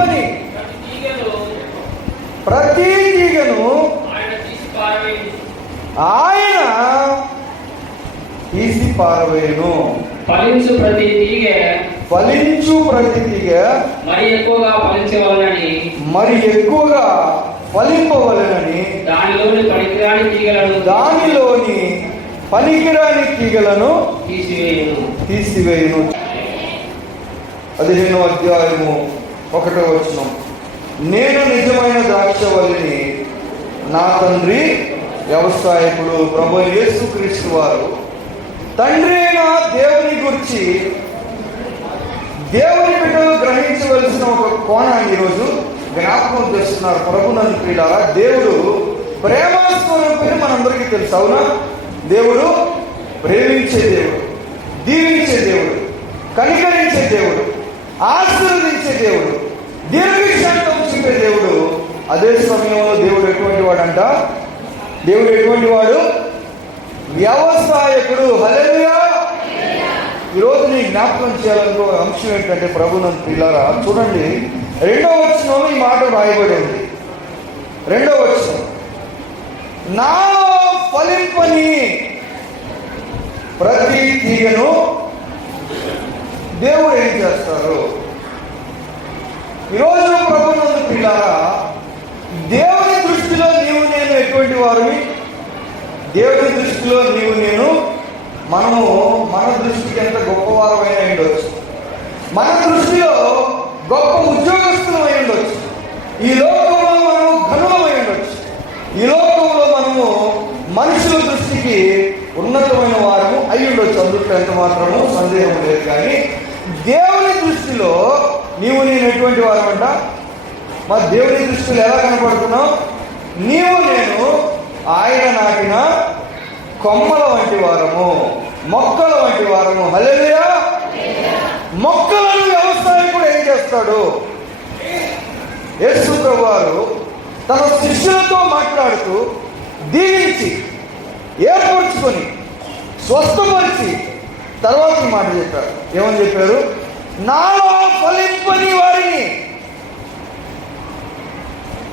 ఫలింపని ప్రతి తీగను ఆయన తీసి పారవేయును. ఫలించు ప్రతి తీగ మరి ఎక్కువగా ఫలింపవలెనని దానిలోని పనికిరాని తీగలను తీసివేయును. 15వ అధ్యాయము 1వ వచనం. నేను నిజమైన ద్రాక్షవల్లిని, నా తండ్రి వ్యవసాయకుడు. ప్రభు యేసుక్రీస్తు వారు తండ్రి అయిన దేవుని గురించి దేవుని బిడ్డలు గ్రహించవలసిన ఒక కోణాన్ని ఈరోజు జ్ఞాపకం చేస్తున్నారు. ప్రభునందు ప్రియులారా, దేవుడు ప్రేమస్వరూపిణి మనందరికీ తెలుసు, అవునా? దేవుడు ప్రేమించే దేవుడు, దీవించే దేవుడు, కనికరించే దేవుడు, ఆశీర్వదించే దేవుడు, దీర్ఘశాంతం చూపే దేవుడు. అదే సమయంలో దేవుడు ఎటువంటి వాడంట? దేవుడు ఎటువంటి వాడు? వ్యవసాయకుడు. హల్లెలూయా! ఈరోజు నీ జ్ఞాపకం చేయాలనుకో అంశం ఏంటంటే, ప్రభునందు ప్రియులారా చూడండి, 2వ వచనంలో ఈ మాట రాయబడి ఉంది. 2వ వచనం, నాలో ఫలింపని ప్రతి తీగను దేవుడు ఏం చేస్తారు? ఈరోజు ప్రభునందు ప్రియులారా, దేవుని దృష్టిలో నీవు నేను ఎటువంటి వారిని? దేవుని దృష్టిలో నీవు నేను, మనము మన దృష్టికి ఎంత గొప్పవారమైనా ఉండొచ్చు, మన దృష్టిలో గొప్ప ఉద్యోగస్తులమై ఉండొచ్చు, ఈ లోకంలో మనము ఘనులమై ఉండొచ్చు, ఈ లోకంలో మనము మనుషుల దృష్టికి ఉన్నతమైన వారము అయి ఉండొచ్చు. అందుకు ఎంత మాత్రము సందేహం లేదు. కానీ దేవుని దృష్టిలో నీవు నేను ఎటువంటి వారమంట? మరి దేవుని దృష్టిలో ఎలా కనపడుతున్నావు? నీవు నేను ఆయన నాటిన కొమ్మల వంటి వారము, మొక్కల వంటి వారము. హల్లెలూయా! మొక్కలను వ్యవసాయకుడు ఏం చేస్తాడు? యేసు ప్రభువారు తన శిష్యులతో మాట్లాడుతూ దీవించి, ఏర్పరచుకొని, స్వస్థపరిచి తర్వాత మాట చెప్పారు. ఏమని చెప్పారు? నాలో ఫలింపని వారిని.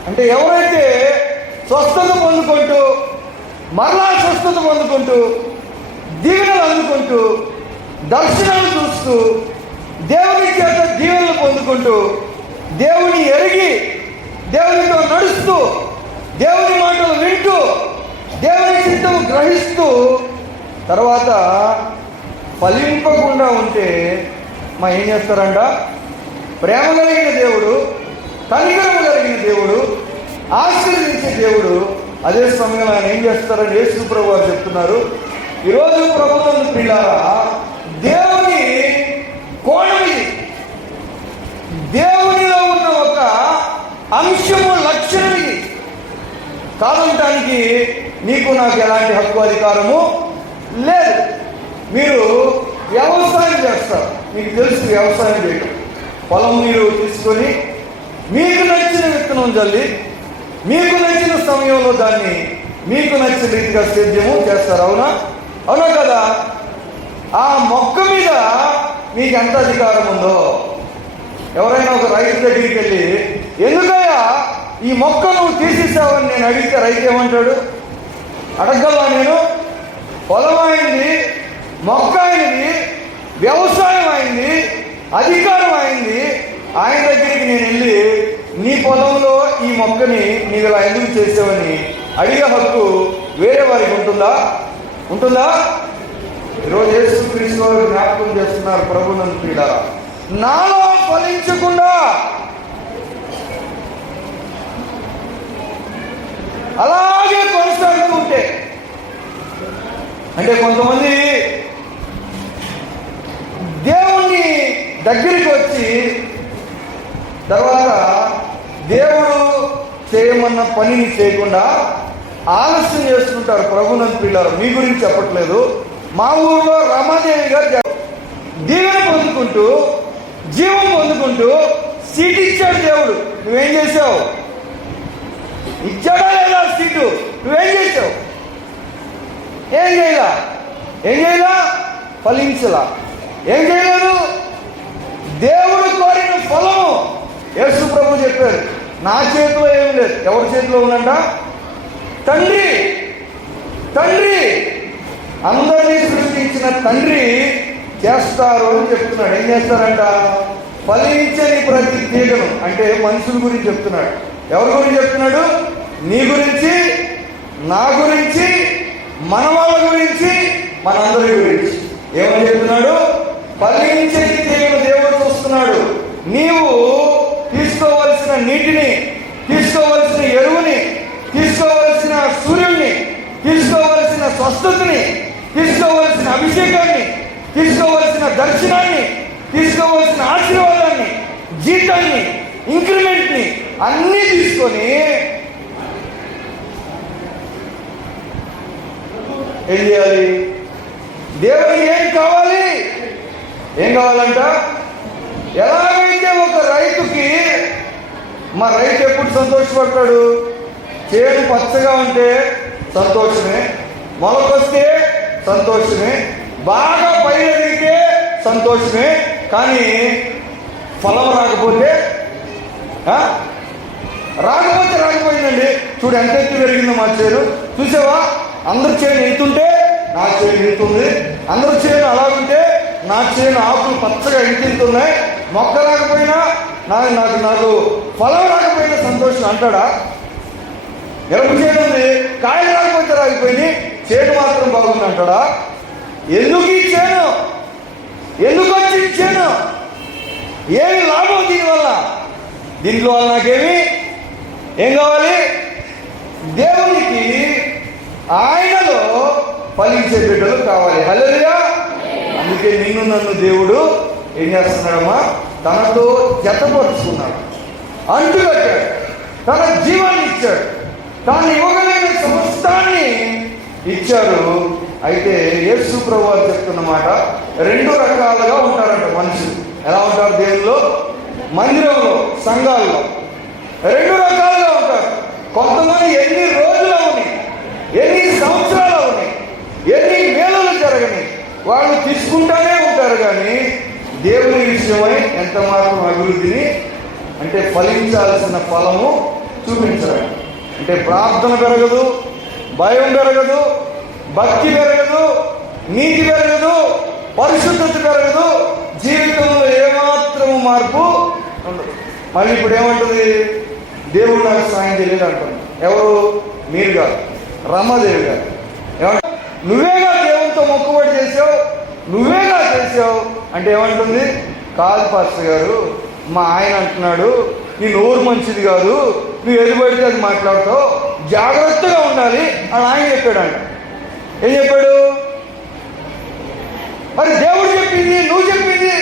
అంటే ఎవరైతే స్వస్థత పొందుకుంటూ, మరలా స్వస్థత పొందుకుంటూ, దీవెనలు అందుకుంటూ, దర్శనాలు చూస్తూ, దేవుని చేత దీవెనలు పొందుకుంటూ, దేవుని ఎరిగి, దేవునితో నడుస్తూ, దేవుని మాటలు వింటూ, దేవుని చిత్తము గ్రహిస్తూ, తర్వాత ఫలింపకుండా ఉంటే మా ఏం చేస్తారంట? ప్రేమ కలిగిన దేవుడు, కనికరము కలిగిన దేవుడు, ఆశీర్వదించే దేవుడు. అదే సమయంలో ఆయన ఏం చేస్తారని యేసు ప్రభు వారు చెప్తున్నారు. ఈరోజు ప్రభుత్వం పిల్లారా, దేవుని కోణం ఇది. దేవునిలో ఉన్న ఒక అంశము, లక్షణం ఇది. కాదంటానికి మీకు నాకు ఎలాంటి హక్కు అధికారము లేదు. మీరు వ్యవసాయం చేస్తారు, మీకు తెలుసు వ్యవసాయం చేయడం. పొలం మీరు తీసుకొని మీకు నచ్చిన విత్తనం చల్లి, మీకు నచ్చిన సమయంలో దాన్ని మీకు నచ్చిన రీతిగా సేద్యము చేస్తారు. అవునా? అవునా కదా? ఆ మొక్క మీద మీకు ఎంత అధికారం ఉందో, ఎవరైనా ఒక రైతు దగ్గరికి వెళ్ళి, ఎందుకయ్యా ఈ మొక్క నువ్వు తీసేసావని నేను అడిగితే రైతు ఏమంటాడు? అడగలవా నేను? పొలం అయింది, మొక్క అయింది, వ్యవసాయం అయింది, అధికారం అయింది. ఆయన దగ్గరికి నేను వెళ్ళి నీ పొలంలో ఈ మొక్కని నీవు ఇలా ఎందుకు చేసావని అడిగే హక్కు వేరే వారికి ఉంటుందా? ఉంటుందా? ఈరోజు యేసుక్రీస్తు వారు జ్ఞాపకం చేస్తున్నారు. ప్రభునందు ప్రియులారా, నాలో ఫలించకుండా అలాగే కొనసాగుతూ ఉంటే, అంటే కొంతమంది దేవుణ్ణి దగ్గరికి వచ్చి తర్వాత దేవుడు చేయమన్న పనిని చేయకుండా ఆలస్యం చేస్తుంటారు. ప్రభునందు పిల్లలు, మీ గురించి చెప్పట్లేదు. మా ఊళ్ళో రమాదేవి గారు దీవెన పొందుకుంటూ, జీవం పొందుకుంటూ సీటు ఇచ్చాడు దేవుడు. నువ్వేం చేసావు? ఇచ్చాడా లేదా సీటు? నువ్వేం చేసావు? ఏం చేయలా? ఏం చేయలా? ఫలించలా? ఏం చేయలేదు? దేవుడు కోరిన ఫలము యేసు చెప్పారు, నా చేతిలో ఏం లేదు. ఎవరి చేతిలో ఉందంట? తండ్రి. తండ్రి, అందరినీ సృష్టించిన తండ్రి చేస్తారు అని చెప్తున్నాడు. ఏం చేస్తారంట? ఫలించని ప్రతి తీగను, అంటే మనుషుల గురించి చెప్తున్నాడు. ఎవరి గురించి చెప్తున్నాడు? నీ గురించి, నా గురించి, మన వాళ్ళ గురించి, మనందరి గురించి. ఏమని చెప్తున్నాడు? ఫలించని తీగను దేవుడు చూస్తున్నాడు. నీవు తీసుకోవలసిన నీటిని, తీసుకోవలసిన ఎరువుని, తీసుకోవలసిన సూర్యుడిని, తీసుకోవలసిన స్వస్థతని, తీసుకోవలసిన అభిషేకాన్ని, తీసుకోవలసిన దర్శనాన్ని, తీసుకోవలసిన ఆశీర్వాదాన్ని, జీతాన్ని, ఇంక్రిమెంట్ని అన్నీ తీసుకొని ఏం చేయాలి? దేవుడికి ఏం కావాలి? ఏం కావాలంట? ఎలాగైతే ఒక రైతుకి, మా రైతు ఎప్పుడు సంతోషపడతాడు? చేను పచ్చగా ఉంటే సంతోషమే, మొలకొస్తే సంతోషమే, బాగా పైరెదిగితే సంతోషమే. కానీ ఫలం రాకపోతే రాకపోయిందండి. చూడు ఎంత ఎత్తు పెరిగిందో మా చేను. చూసావా? అందరి చేను ఎత్తుంటే నా చేను ఎత్తుంది, అందరి చేను అలాగుంటే నా చేను ఆకులు పచ్చగా ఎంతున్నాయి. మొక్క రాకపోయినా నాకు ఫలం రాకపోయినా సంతోషం అంటాడా? ఎరుపు చేను ఉంది, కాయలు రాకపోతే రాకపోయింది, చేను మాత్రం బాగుంది అంటాడా? ఎందుకు ఈ చేను? ఎందుకు వచ్చింది చేను? ఏమి లాభం దీనివల్ల? దీంట్లో వల్ల నాకేమి ఏం కావాలి? దేవునికి ఆయనలో ఫలించే బిడ్డలు కావాలి. హల్లెలూయా. అందుకే నిన్ను నన్ను దేవుడు ఏం చేస్తున్నాడమ్మా? తనతో జతపరుచుకున్నాడు, అంటుకట్టాడు, తన జీవాన్ని ఇచ్చాడు, తాను ఇవ్వగలిగిన సమస్తాన్ని ఇచ్చారు. అయితే యేసు ప్రభువు చెప్తున్న మాట, రెండు రకాలుగా ఉంటారంట మనుషులు. ఎలా ఉంటారు? దేవుల్లో, మందిరంలో, సంఘాల్లో రెండు రకాలుగా ఉంటారు. కొంతమంది ఎన్ని రోజులు ఉన్నాయి, ఎన్ని సంవత్సరాలు ఉన్నాయి, ఎన్ని వేళలు జరగని వాళ్ళు తీసుకుంటానే ఉంటారు. కానీ దేవుని విషయమై ఎంత మాత్రం అభివృద్ధిని, అంటే ఫలించాల్సిన ఫలము చూపించరు. అంటే ప్రార్థన పెరగదు, భయం పెరగదు, భక్తి పెరగదు, నీతి పెరగదు, పరిశుద్ధత పెరగదు, జీవితంలో ఏమాత్రము మార్పు ఉండదు. మళ్ళీ ఇప్పుడు ఏమంటుంది? దేవుడు నాకు సాయం చేయలేదు అంటుంది. ఎవరు? మీరు కాదు, రమాదేవి గారు. ఏమంట? నువ్వేగా దేవునితో మొక్కుబడి చేసావు, నువ్వేగా చేసావు అంటే ఏమంటుంది? కాదు పాస్టర్ గారు, మా ఆయన అంటున్నాడు నీ నోరు మంచిది కాదు, నువ్వు ఏది పడితే అది మాట్లాడతావు, జాగ్రత్తగా ఉండాలి అని ఆయన చెప్పాడంట. ఏం చెప్పాడు? మరి దేవుడు చెప్పింది, నువ్వు చెప్పింది,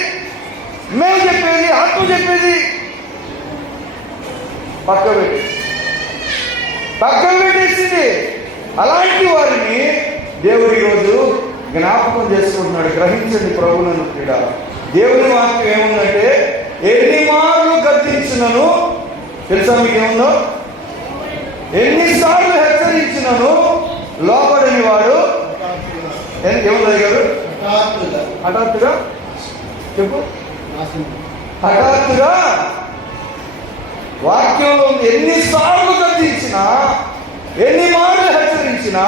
మేము చెప్పేది, ఆత్మ చెప్పేది పక్కన పెట్టేసింది. అలాంటి వారిని దేవుడు ఈరోజు జ్ఞాపకం చేసుకుంటున్నాడు. గ్రహించండి ప్రభువులను క్రీడ. దేవుని వాక్యం ఏముందంటే, ఎన్ని మార్లు గద్దించినను, తెలుసా మీకు ఏముందో? ఎన్నిసార్లు హెచ్చరించినను లోపడని వాడు ఏముంది గారు? హఠాత్తుగా చెప్పు. హఠాత్తుగా వాక్యంలో ఎన్నిసార్లు గద్దించినా, ఎన్ని మార్లు హెచ్చరించినా,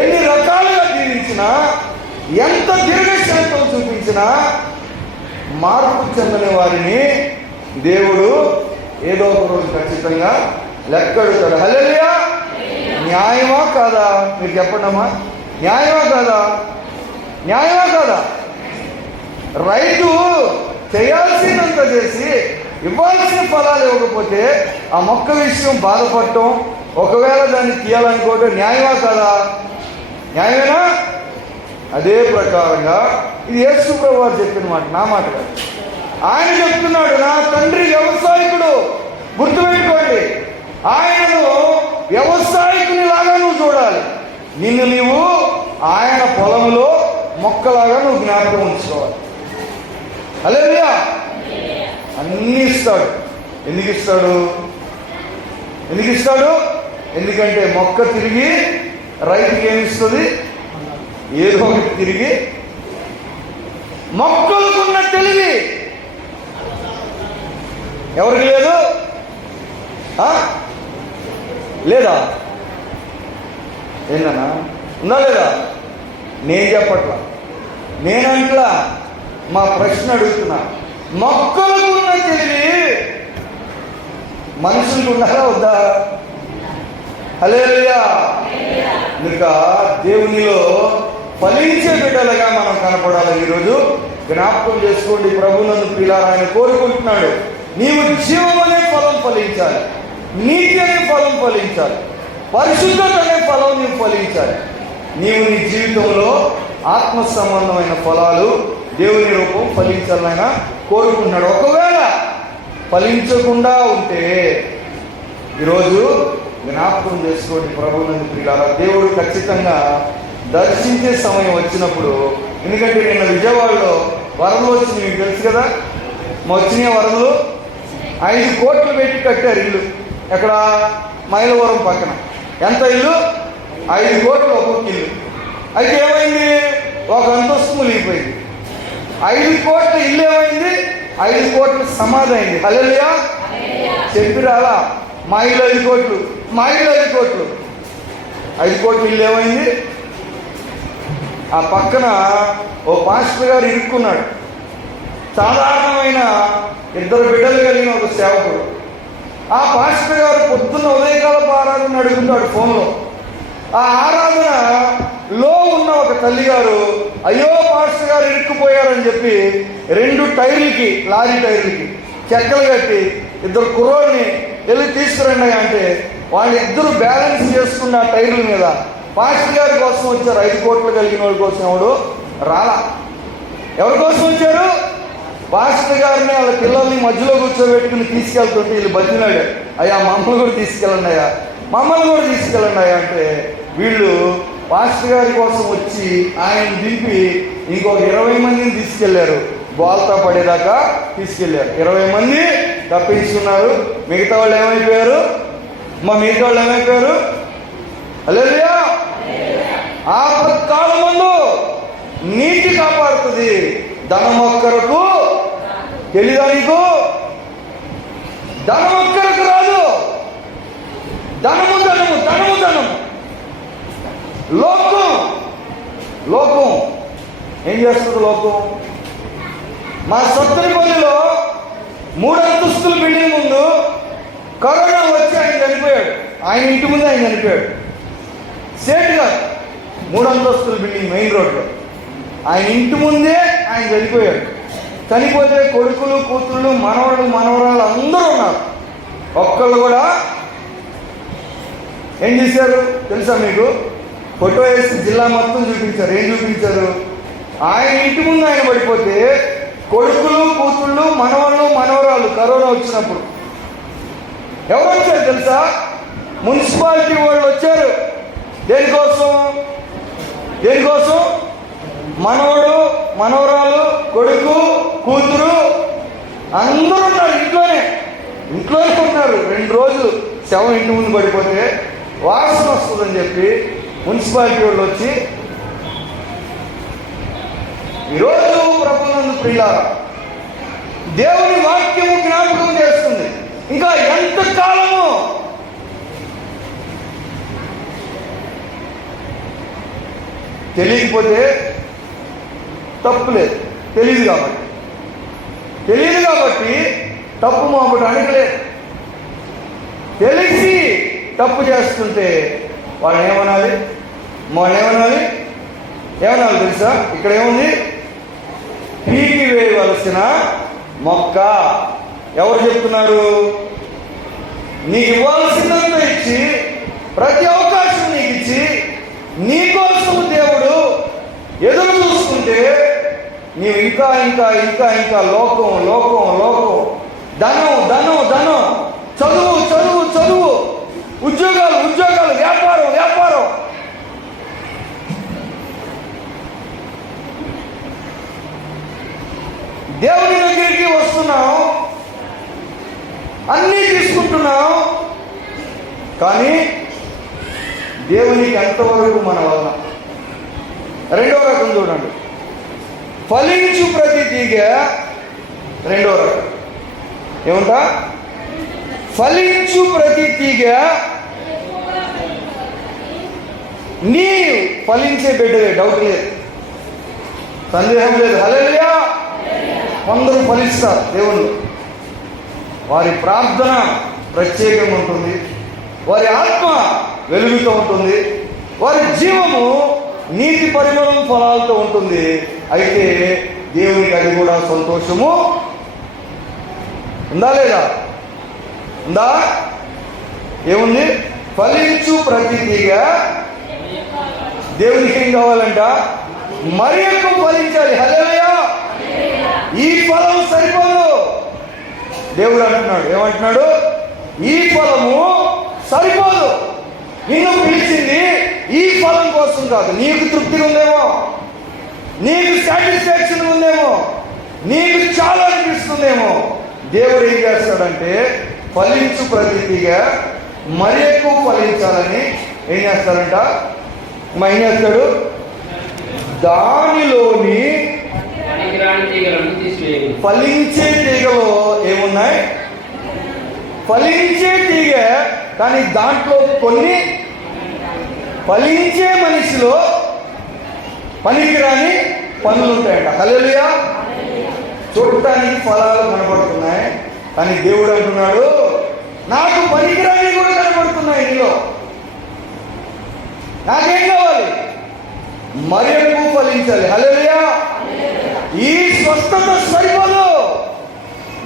ఎన్ని రకాలుగా దీవించినా, ఎంత దీర్ఘశాంతం చూపించినా మార్పు చెందని వారిని దేవుడు ఏదో ఒక రోజు ఖచ్చితంగా లెక్కడుతాడు. హల్లెలూయా. న్యాయమా కాదా? మీరు చెప్పండమ్మా, న్యాయమా కాదా? న్యాయమా కాదా? రైతు చేయాల్సినంత చేసి ఇవ్వాల్సిన ఫలాలు ఇవ్వకపోతే ఆ మొక్క విషయం బాధపడటం, ఒకవేళ దాన్ని తీయాలనుకోవటం న్యాయమా కాదా? న్యాయమేనా? అదే ప్రకారంగా ఇది యేసు ప్రభువు చెప్పిన మాట, నా మాట కాదు. ఆయన చెప్తున్నాడు, నా తండ్రి వ్యవసాయకుడు. గుర్తుపెట్టుకోండి, ఆయనను వ్యవసాయకుని లాగా నువ్వు చూడాలి. నిన్ను నీవు ఆయన పొలంలో మొక్కలాగా నువ్వు జ్ఞాపకం ఉంచుకోవాలి. హల్లెలూయా. అన్నీ ఇస్తాడు. ఎందుకు ఇస్తాడు? ఎందుకు ఇస్తాడు? ఎందుకంటే మొక్క తిరిగి రైతుకి ఏమిస్తుంది? ఏదో ఒకటి తిరిగి. మొక్కలకున్న తెలివి ఎవరికి లేదు? లేదా? ఏందన్నా? ఉందా లేదా? నేను చెప్పట్లా, నేనంట్లా, మా ప్రశ్న అడుగుతున్నా. మొక్కలకు ఉన్న తెలివి మనుషులకు ఉన్నారా వద్దా? హల్లెలూయా. ఇంకా దేవునిలో ఫలించే బిడ్డలుగా మనం కనపడాలి. ఈరోజు జ్ఞాపకం చేసుకోండి, ప్రభువునందు ప్రియులారా, ఆయన కోరుకుంటున్నాడు, నీవు జీవం అనే ఫలం ఫలించాలి, నీతి అనే ఫలం ఫలించాలి, పరిశుద్ధత అనే ఫలం నీవు ఫలించాలి. నీవు నీ జీవితంలో ఆత్మ సంబంధమైన ఫలాలు దేవుని రూపం ఫలించాలని ఆయన కోరుకుంటున్నాడు. ఒకవేళ ఫలించకుండా ఉంటే ఈరోజు జ్ఞాపకం చేసుకోండి, ప్రభువునందు ప్రియులారా, దేవుడు ఖచ్చితంగా దర్శించే సమయం వచ్చినప్పుడు. ఎందుకంటే నిన్న విజయవాడలో వరదలు వచ్చినాయి, మీకు తెలుసు కదా. వచ్చినాయి వరదలు, 5 కోట్లు పెట్టి కట్టారు ఇల్లు. ఎక్కడ? మైలవరం పక్కన. ఎంత ఇల్లు? 5 కోట్లు ఒక్కొక్క ఇల్లు. అయితే ఏమైంది? ఒక అంతస్తు మునిగిపోయింది. 5 కోట్ల ఇల్లు ఏమైంది? 5 కోట్ల సమాధి అయింది. హల్లెలూయా. చెప్పిరాలా? మా ఇల్లు 5 కోట్లు, మా ఇల్లు 5 కోట్లు. 5 కోట్ల ఇల్లు ఏమైంది? ఆ పక్కన ఓ పాస్టర్ గారు ఇరుక్కున్నాడు. సాధారణమైన 2 బిడ్డలు కలిగిన ఒక సేవకుడు. ఆ పాస్టర్ గారు పొద్దున్న ఉదయకాలపు ఆరాధన అడుగుతాడు ఫోన్లో. ఆ ఆరాధనలో ఉన్న ఒక తల్లి గారు, అయ్యో పాస్టర్ గారు ఇరుక్కుపోయారని చెప్పి 2 టైర్లకి, లారీ టైర్లకి చెక్కలు కట్టి 2 కుర్రోళ్ళని వెళ్ళి తీసుకురండి అంటే వాళ్ళిద్దరూ బ్యాలెన్స్ చేసుకున్న ఆ టైర్ల మీద పాస్టర్ గారి కోసం వచ్చారు. 5 కోట్లు కలిగిన వాళ్ళ కోసం ఎవడు రాలా. ఎవరి కోసం వచ్చారు? పాస్టర్ గారిని వాళ్ళ పిల్లల్ని మధ్యలో కూర్చోబెట్టుకుని తీసుకెళ్తుంటే వీళ్ళు బతినాడు, అయ్యా మమ్మల్ని కూడా తీసుకెళ్ళండి అయ్యా, మమ్మల్ని కూడా తీసుకెళ్ళండి అయ్యా అంటే వీళ్ళు పాస్టర్ గారి కోసం వచ్చి ఆయన దింపి ఇంకొక 20 మందిని తీసుకెళ్లారు. బోల్తా పడేదాకా తీసుకెళ్లారు. 20 మంది తప్పించుకున్నారు. మిగతా వాళ్ళు ఏమైపోయారు? మిగతా వాళ్ళు ఏమైపోయారు? హల్లెలూయా. ఆపత్కాలం ముందు నీతి కాపాడుతుంది. ధనం ఒక్కరకు తెలీదా నీకు? ధనం ఒక్కరకు రాదు. ధనము ధనము ధనము ధనము. లోకం ఏం చేస్తుంది? లోకం మా సత్తెనపల్లిలో 3 అంతస్తుల బిల్డింగ్ ముందు కరోనా వచ్చి ఆయన చనిపోయాడు. ఆయన ఇంటి ముందు ఆయన చనిపోయాడు. సేట్ గారు 3 అంతస్తుల బిల్డింగ్ మెయిన్ రోడ్లో ఆయన ఇంటి ముందే ఆయన చనిపోయాడు. చనిపోతే కొడుకులు, కూతుళ్ళు, మనవళ్ళు, మనవరాలు అందరూ ఉన్నారు. ఒక్కళ్ళు కూడా ఏం చేశారు తెలుసా మీకు? ఫోటో వేసి జిల్లా మొత్తం చూపించారు. ఏం చూపించారు? ఆయన ఇంటి ముందు ఆయన పడిపోతే కొడుకులు, కూతుళ్ళు, మనవళ్ళు, మనవరాలు కరోనా వచ్చినప్పుడు ఎవరు వచ్చారు తెలుసా? మున్సిపాలిటీ వాళ్ళు వచ్చారు. దేనికోసం? మనవడు, మనవరాలు, కొడుకు, కూతురు అందరూ ఉన్నారు. ఇంట్లోనే ఉన్నారు. 2 రోజులు శవం ఇంటి ముందు పడిపోతే వాసన వస్తుందని చెప్పి మున్సిపాలిటీ వాళ్ళు వచ్చి, ఈరోజు ప్రభువునందు ప్రియులారా, దేవుని వాక్యము జ్ఞాపకం చేస్తుంది. ఇంకా ఎంత కాలము? తెలియకపోతే తప్పు లేదు. తెలియదు కాబట్టి తప్పు మోపడానికి లేదు. తెలిసి తప్పు చేస్తుంటే వాళ్ళని ఏమనాలి? ఏమనాలి తెలుసా? ఇక్కడ ఏముంది? పీకి వేయవలసిన మొక్క. ఎవరు చెప్తున్నారు? నీకు ఇవ్వాల్సిందంతా ఇచ్చి, ప్రతి అవకాశం నీకు ఇచ్చి, నీకోసం దేవుడు ఎదురు చూసుకుంటే నీవు ఇంకా ఇంకా ఇంకా ఇంకా లోకం, ధనం, చదువు, ఉద్యోగాలు, వ్యాపారం. దేవుని దగ్గరికి వస్తున్నాం, అన్నీ తీసుకుంటున్నాం, కానీ దేవునికి ఎంతవరకు మన వలన? 2వ రకం చూడండి. ఫలించు ప్రతి తీగ 2వ రకం. ఏమంటా? ఫలించు ప్రతి తీగ నీవు ఫలించే బిడ్డవే, డౌట్ లేదు, సందేహం లేదు. హల్లెలూయా. కొందరు ఫలిస్తారు దేవుళ్ళు, వారి ప్రార్థన ప్రత్యేకంగా ఉంటుంది, వారి ఆత్మ వెలుగుతూ ఉంటుంది, వారి జీవము నీతి పరిమళం ఫలాలతో ఉంటుంది. అయితే దేవునికి అది కూడా సంతోషము ఉందా లేదా? ఉందా? ఏముంది? ఫలించు ప్రతి తీగ దేవునికి ఏం కావాలంట? మరి ఎక్కువ ఫలించాలి. హల్లెలూయా. ఈ ఫలం సరిపోదు. దేవుడు అంటున్నాడు, ఏమంటున్నాడు? ఈ ఫలము సరిపోదు. నిన్ను పిలిచింది ఈ ఫలం కోసం కాదు. నీకు తృప్తిగా ఉందేమో, నీకు సాటిస్ఫాక్షన్ ఉందేమో, నీకు చాలా అనిపిస్తుందేమో. దేవుడు ఏం చేస్తాడంటే ఫలించు ప్రతి తీగ మరి ఎక్కువ ఫలించాలని ఏం చేస్తాడంట? ఏం చేస్తాడు? దానిలోని ఫలించే తీగలో ఏమున్నాయి? ఫలించే తీగ, కానీ దాంట్లో కొన్ని ఫలించే మనిషిలో పనికిరాని పనులు ఉంటాయంట. హల్లెలూయా. చూడటానికి ఫలాలు కనబడుతున్నాయి, కానీ దేవుడు అంటున్నాడు నాకు పనికిరాని కూడా కనబడుతున్నాయి నీలో. నాకేం కావాలి? మరి ఎక్కువ ఫలించాలి. హల్లెలూయా. ఈ స్వస్థత సరిపోదు,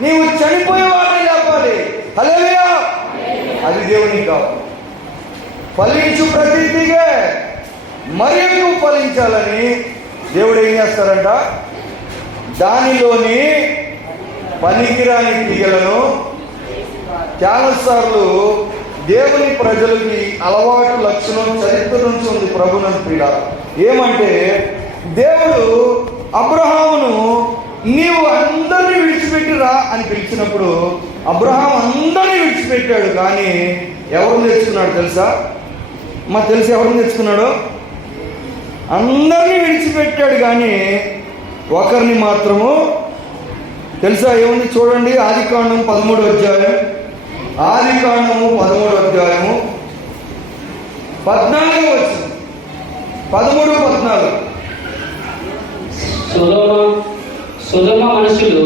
నీవు చనిపోయేవాడిని లేపాలి. హల్లెలూయా. అది దేవునికి కావాలి. ఫలించు ప్రతి తీగ మరి ఎక్కువ ఫలించాలని దేవుడు ఏం చేస్తారంట? దానిలోని పనికిరాని తీగలను చాలాసార్లు దేవుని ప్రజలకి అలవాటు లక్షణం చరిత్ర నుంచి ఉంది. ప్రభునందు ప్రియులారా, ఏమంటే దేవుడు అబ్రహామును నీవు అందరినీ విడిచిపెట్టిరా అని పిలిచినప్పుడు అబ్రహాం అందరినీ విడిచిపెట్టాడు, కానీ ఎవరిని తెచ్చుకున్నాడు తెలుసా? తెలిసి ఎవరిని తెచ్చుకున్నాడు? అందరినీ విడిచిపెట్టాడు, కానీ ఒకరిని మాత్రము తెలుసా? ఏముంది చూడండి, ఆదికాండం 13వ అధ్యాయం, ఆదికాండము 13వ అధ్యాయము 14వ వచనం, 13-14. సొదొమ మనుషులు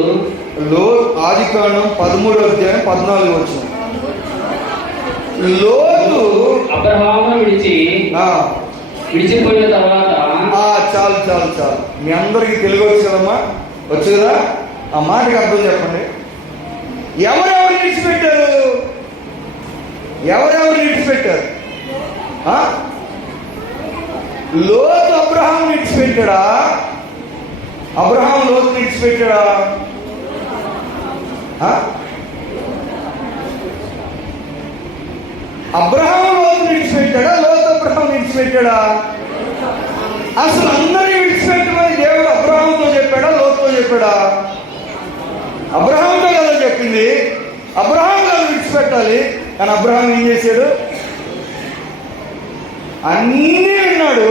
ఆదికాండం 13వ అధ్యాయం 14వ వచనం. లోతు అబ్రహామును విడిచిపోయిన తర్వాత చాలు చాలు చాలు. మీ అందరికి తెలుగు వచ్చు కదమ్మా? వచ్చు కదా? ఆ మాటకి అర్థం చెప్పండి. ఎవరెవరు విడిచిపెట్టారు? ఎవరెవరు విడిచిపెట్టారు? లోతు అబ్రహాం విడిచిపెట్టాడా? అబ్రహాం లోతు విడిచిపెట్టాడా? అబ్రహాం లోతు విడిచిపెట్టాడా? లోతు అబ్రహాం విడిచిపెట్టాడా? అసలు అందరినీ విడిచిపెట్టమని దేవుడు అబ్రహాంతో చెప్పాడా? లోతుతో చెప్పాడా? అబ్రహాంతో కదా చెప్పింది. అబ్రహాం కదా విడిచిపెట్టాలి, కానీ అబ్రహాం ఏం చేశాడు? అన్నీ విన్నాడు,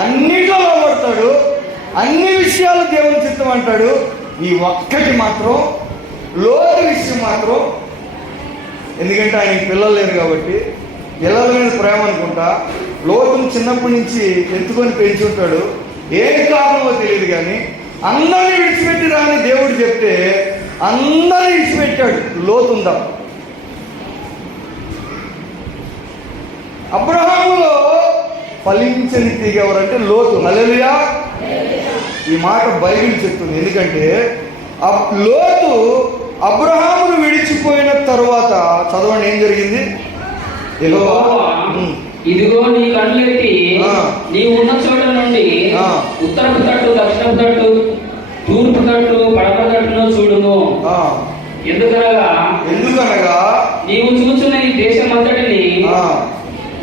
అన్నిట్లో లోపడతాడు, అన్ని విషయాలు దేవుని చిత్తం అంటాడు. ఈ ఒక్కటి మాత్రం, లోతు విషయం మాత్రం, ఎందుకంటే ఆయనకి పిల్లలు లేరు కాబట్టి పిల్లల మీద ప్రేమ అనుకుంటా లోతును చిన్నప్పటి నుంచి ఎత్తుకొని పెంచుంటాడు. ఏం కారణమో తెలియదు, కానీ అందరినీ విడిచిపెట్టిరా అని దేవుడు చెప్తే అందరినీ విడిచిపెట్టాడు. లోతుందా? అబ్రహాములో ఫలించని తీగ ఎవరంటే లోతు. హల్లెలూయా. ఈ మాట బైబిల్ చెప్తుంది. ఎందుకంటే లోతు అబ్రహామును విడిచిపోయిన తరువాత చదవండి ఏం జరిగింది? ఇదిగో నీ కళ్ళెత్తి నీవు ఉన్న చోట నుండి ఉత్తరపు తట్టు, దక్షిణపు తట్టు, తూర్పు తట్టు, పడమర తట్టును చూడుము. ఎందుకనగా నీవు చూస్తున్న ఈ దేశం అంతటిని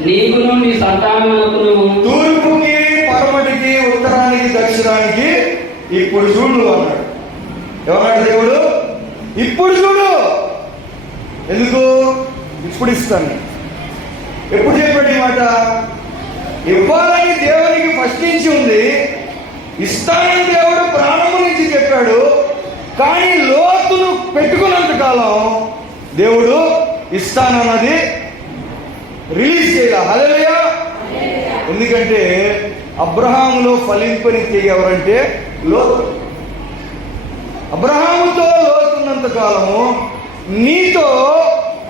నీకును నీ సంతానమునకును తూర్పుకి, పడమటికి, ఉత్తరానికి, దక్షిణానికి ఇప్పుడు చూడు అన్నాడు. ఏమన్నాడు దేవుడు? ఇప్పుడు చూడు. ఎందుకు? ఇప్పుడు ఇస్తాను. ఎప్పుడు చెప్పాడు ఈ మాట? ఇవ్వాలని దేవునికి ఫస్ట్ నుంచి ఉంది. ఇస్తానని దేవుడు ప్రారంభం నుంచి చెప్పాడు. కానీ లోతును పెట్టుకున్నంత కాలం దేవుడు ఇస్తానన్నది రిలీజ్ చేయాలి. హల్లెలూయా. ఎందుకంటే అబ్రహాములో ఫలింపని తీగ ఎవరంటే లోతు. అబ్రహాముతో లోతున్నంత కాలము, నీతో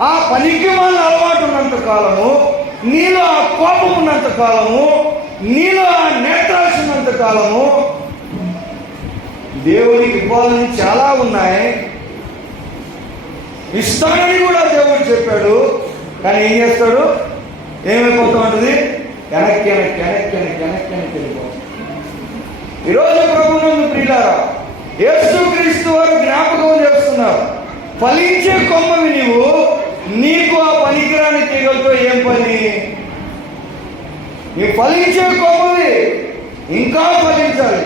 ఆ పనికి వాళ్ళ అలవాటు ఉన్నంత కాలము, నీలో ఆ కోపం ఉన్నంత కాలము, నీలో ఆ నేత్రాశ ఉన్నంత కాలము దేవునికి ఇవ్వాలని చాలా ఉన్నాయి. ఇస్తానని కూడా దేవుడు చెప్పాడు. కానీ ఏం చేస్తాడు? ఏమైపోతూ ఉంటుంది? వెనక్కి వెనక్కి వెనక్కి వెనక్కి వెనక్కి వెనక్కి వెళ్ళిపోతుంది. ఈరోజు ప్రభువునందు ప్రియులారా, యేసుక్రీస్తు వారు జ్ఞాపకం చేస్తున్నారు, ఫలించే కొమ్మవి నీవు, నీకు ఆ పనికిరాని తీగలతో ఏం పని? నీ ఫలించే కొమ్మవి ఇంకా ఫలించాలి.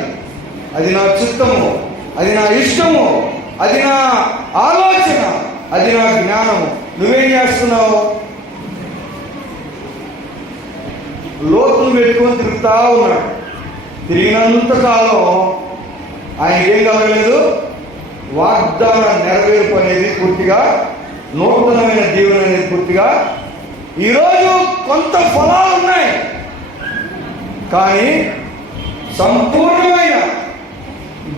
అది నా చిత్తము, అది నా ఇష్టము, అది నా ఆలోచన, అది నా జ్ఞానము. నువ్వేం చేస్తున్నావు? లోతును పెట్టుకొని తిరుగుతా ఉన్నాడు. తిరిగినంత కాలం ఆయన ఏం కలగలేదు? వాగ్దాన నెరవేర్పు అనేది పూర్తిగా, నూతనమైన దీవెన అనేది పూర్తిగా. ఈరోజు కొంత ఫలాలు ఉన్నాయి, కానీ సంపూర్ణమైన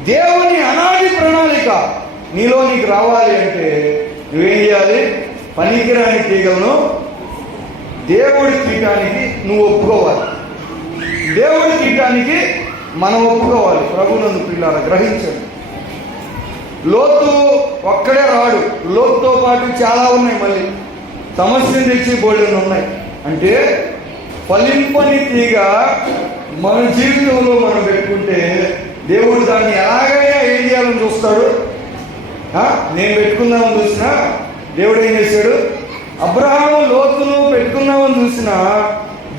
దేవుని అనాది ప్రణాళిక నీలో నీకు రావాలి అంటే నువ్వేం చేయాలి? పనికిరాని తీగలను దేవుడి తీయటానికి నువ్వు ఒప్పుకోవాలి. దేవుడి తీయటానికి మనం ఒప్పుకోవాలి. ప్రభువునందు పిల్లారా, గ్రహించండి. లోతు ఒక్కడే రాడు, లోతుతో పాటు చాలా ఉన్నాయి. మళ్ళీ సమస్యను తెచ్చి బోల్డెన్ ఉన్నాయి. అంటే ఫలింపని తీగ మన జీవితంలో మనం పెట్టుకుంటే దేవుడు దాన్ని ఎలాగైనా ఏం చేయాలని చూస్తాడు. నేను పెట్టుకుందామని చూసినా దేవుడు ఏం చేశాడు? అబ్రహాము లోతును పెట్టుకుందామని చూసినా